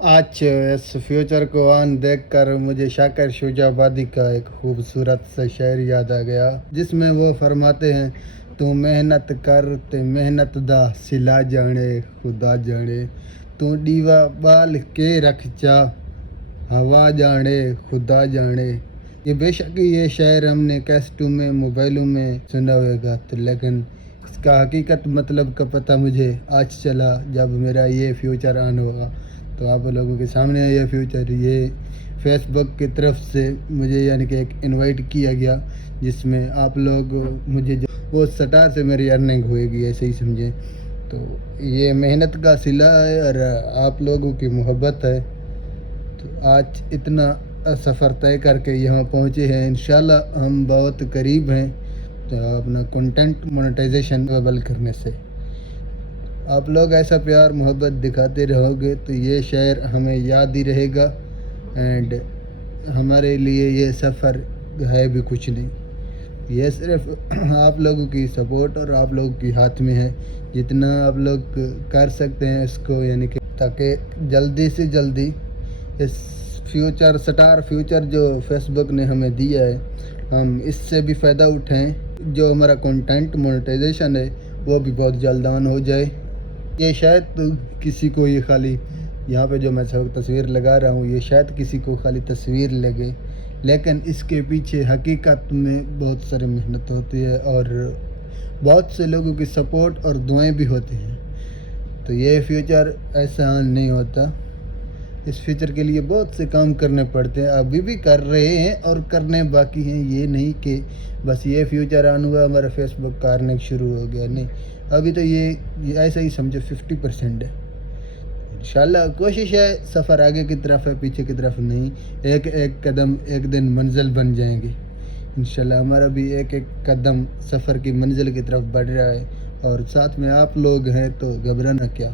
آج اس فیوچر کو آن دیکھ کر مجھے شاکر شجاعبادی کا ایک خوبصورت سا شعر یاد آ گیا، جس میں وہ فرماتے ہیں، تو محنت کر تے محنت دا سلا جانے خدا جانے، تو ڈیوا بال کے رکھ چا ہوا جانے خدا جانے۔ یہ بے شک یہ شعر ہم نے کیسٹوں میں موبائلوں میں سنا ہوئے گا، لیکن اس کا حقیقت مطلب کا پتہ مجھے آج چلا جب میرا یہ فیوچر آن ہوگا۔ تو آپ لوگوں کے سامنے ہے یہ فیوچر، یہ فیس بک کی طرف سے مجھے یعنی کہ ایک انوائٹ کیا گیا، جس میں آپ لوگ مجھے وہ سٹار سے میری ارننگ ہوئے گی، ایسے ہی سمجھیں۔ تو یہ محنت کا صلہ ہے اور آپ لوگوں کی محبت ہے۔ تو آج اتنا سفر طے کر کے یہاں پہنچے ہیں، انشاءاللہ ہم بہت قریب ہیں تو اپنا کنٹینٹ مونیٹائزیشن قبل کرنے سے۔ آپ لوگ ایسا پیار محبت دکھاتے رہو گے تو یہ شعر ہمیں یاد ہی رہے گا، اینڈ ہمارے لیے یہ سفر ہے بھی کچھ نہیں، یہ صرف آپ لوگوں کی سپورٹ اور آپ لوگوں کی ہاتھ میں ہے۔ جتنا آپ لوگ کر سکتے ہیں اس کو، یعنی کہ تاکہ جلدی سے جلدی اس فیوچر سٹار فیوچر جو فیس بک نے ہمیں دیا ہے، ہم اس سے بھی فائدہ اٹھائیں۔ جو ہمارا کنٹینٹ مونیٹائزیشن ہے وہ بھی بہت جلد آن ہو جائے۔ یہ شاید کسی کو یہ خالی یہاں پہ جو میں تصویر لگا رہا ہوں، یہ شاید کسی کو خالی تصویر لگے، لیکن اس کے پیچھے حقیقت میں بہت ساری محنت ہوتی ہے اور بہت سے لوگوں کی سپورٹ اور دعائیں بھی ہوتی ہیں۔ تو یہ فیوچر ایسا آن نہیں ہوتا، اس فیوچر کے لیے بہت سے کام کرنے پڑتے ہیں، ابھی بھی کر رہے ہیں اور کرنے باقی ہیں۔ یہ نہیں کہ بس یہ فیوچر آن ہوا ہمارا فیس بک کا ارننگ شروع ہو گیا، نہیں، ابھی تو یہ ایسا ہی سمجھو 50% ہے۔ انشاءاللہ کوشش ہے، سفر آگے کی طرف ہے، پیچھے کی طرف نہیں۔ ایک ایک قدم ایک دن منزل بن جائیں گے انشاءاللہ۔ ہمارا بھی ایک ایک قدم سفر کی منزل کی طرف بڑھ رہا ہے اور ساتھ میں آپ لوگ ہیں تو گھبرانا کیا،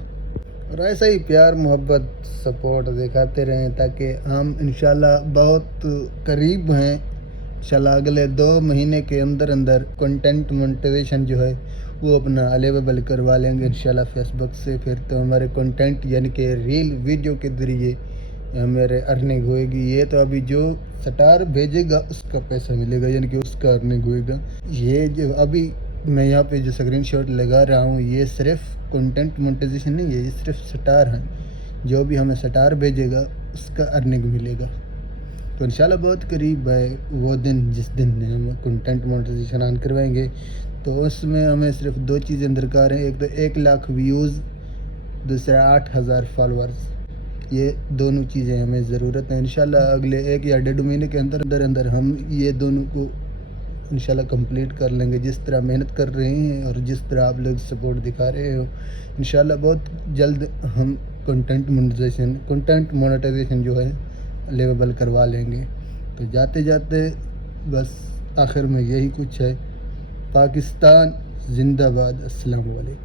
اور ایسا ہی پیار محبت سپورٹ دکھاتے رہیں تاکہ ہم انشاءاللہ بہت قریب ہیں۔ انشاءاللہ اگلے 2 مہینے کے اندر اندر کنٹینٹ مونیٹائزیشن جو ہے وہ اپنا اویلیبل کروا لیں گے انشاءاللہ فیس بک سے۔ پھر تو ہمارے کنٹینٹ یعنی کہ ریل ویڈیو کے ذریعے ہمارے ارننگ ہوئے گی۔ یہ تو ابھی جو سٹار بھیجے گا اس کا پیسہ ملے گا، یعنی کہ اس کا ارننگ ہوئے گا۔ یہ جو ابھی میں یہاں پہ جو اسکرین شاٹ لگا رہا ہوں، یہ صرف کنٹینٹ مونیٹائزیشن نہیں ہے، یہ صرف سٹار ہیں۔ جو بھی ہمیں سٹار بھیجے گا اس کا ارننگ ملے گا۔ تو انشاءاللہ بہت قریب ہے وہ دن جس دن ہم کنٹینٹ مونیٹائزیشن آن کروائیں گے۔ تو اس میں ہمیں صرف 2 چیزیں درکار ہیں، ایک تو 1 لاکھ ویوز، دوسرا 8000 فالورز۔ یہ دونوں چیزیں ہمیں ضرورت ہے۔ انشاءاللہ اگلے 1 یا 1.5 مہینے کے اندر ہم یہ دونوں کو انشاءاللہ کمپلیٹ کر لیں گے۔ جس طرح محنت کر رہے ہیں اور جس طرح آپ لوگ سپورٹ دکھا رہے ہو، انشاءاللہ بہت جلد ہم کنٹینٹ مونیٹائزیشن جو ہے لیویبل کروا لیں گے۔ تو جاتے جاتے بس آخر میں یہی کچھ ہے۔ پاکستان زندہ باد۔ السلام علیکم۔